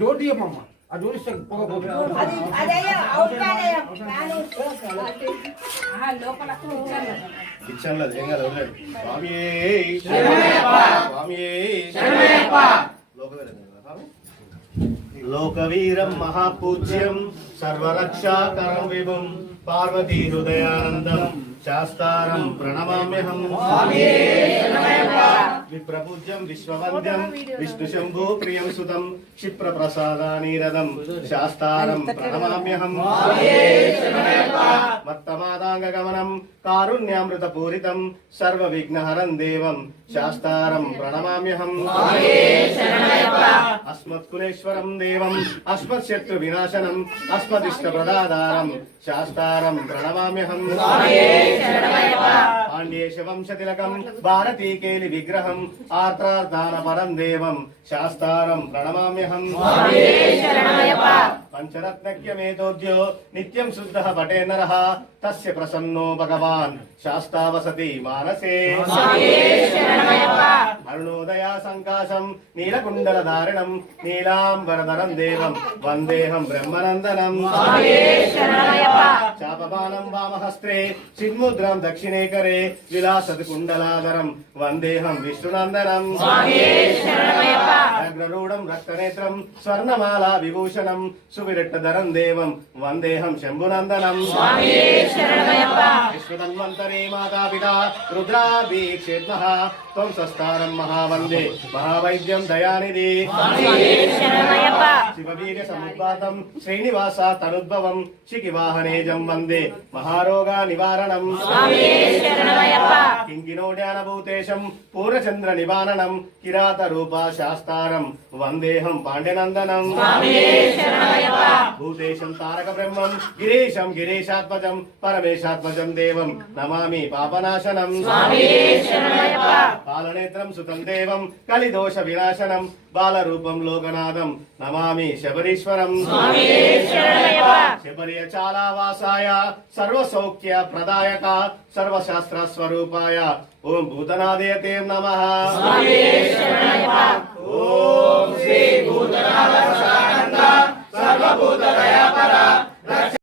Door ఇవ్వమ్మా, ఆ door ఇస్తే కిచెన్ లో ఏం కాదు వదిలేడు. లోకవీరం మహాపూజ్యం సర్వరక్షాకరం విభుం పార్వతీ హృదయానందం శాస్తారం ప్రణమామ్యహం. విప్రపూజ్యం విశ్వవంద్యం విష్ణు శంభూ ప్రియం సుతం క్షిప్ర ప్రసాదానీరదం శాస్తారం ప్రణమామ్యహం. మత్తమాదాంగగమనం కారుణ్యామృత పూరితం సర్వ విఘ్నహరం దేవం శాస్తారం ప్రణమామ్యహం. అస్మత్కులేశ్వరం దేవం అస్మత్శత్రు వినాశనం అస్మదిష్ట ప్రదాదారం శాస్తారం ప్రణమామ్యహం. పాండ్యేశ వంశతిలకం భారతీకేలి విగ్రహం ఆర్తార్థాన పరం దేవం శాస్తారం ప్రణమామ్యహం. పంచరత్నక్యమేతోద్యో నిత్యం శుద్ధః పటే నరః తస్య ప్రసన్నో భగవాన్ శాస్తావసతి మానసే. అరుణోదయ సంకాశం నీలకుండల ధారణం నీలాంబరధరం దేవం వందేహం బ్రహ్మనందనం. చాపబాణం వామహస్త్రే చిన్ముద్రం దక్షిణే కరే విలాసతి కుండలాధరం వందేహం విష్ణునందనం. అగ్రరూఢం రక్తనేత్రం స్వర్ణమాలా విభూషణం సువిరట్టధరం దేవం వందేహం శంభునందనం. విశ్వధన్వంతరే మాతాపితా రుద్రాభిక్షేత్మః త్వం సస్తారం మహావందే మహావైద్యం దయానిధి. శివవీర్య సముద్భాతం శ్రీనివాస తనుద్భవం శిఖివాహనేజం వందే మహారోగా నివారణం. కింకినోడ్యానభూతేశం పూర్ణచంద్ర నివారణం కిరాత రూప శాస్తారం వందేహం పాండ్యనందనం. భూతేశం తారక బ్రహ్మం గిరీశం గిరీశాత్మజం పరమేశాత్మజం దేవం నమామి పాపనాశనం. బాలనేత్రం సుతం దేవం కలిదోష వినాశనం బాలరూపం లోకనాథం నమామి శబరీశ్వరం. శబరియ చాలావాసాయ సర్వసౌఖ్య ప్రదాయక సర్వశాస్త్ర స్వరూపాయ ఓం భూతనాదేతే నమః. ఓం శ్రీ భూతనాథ సర్వభూత దయాపర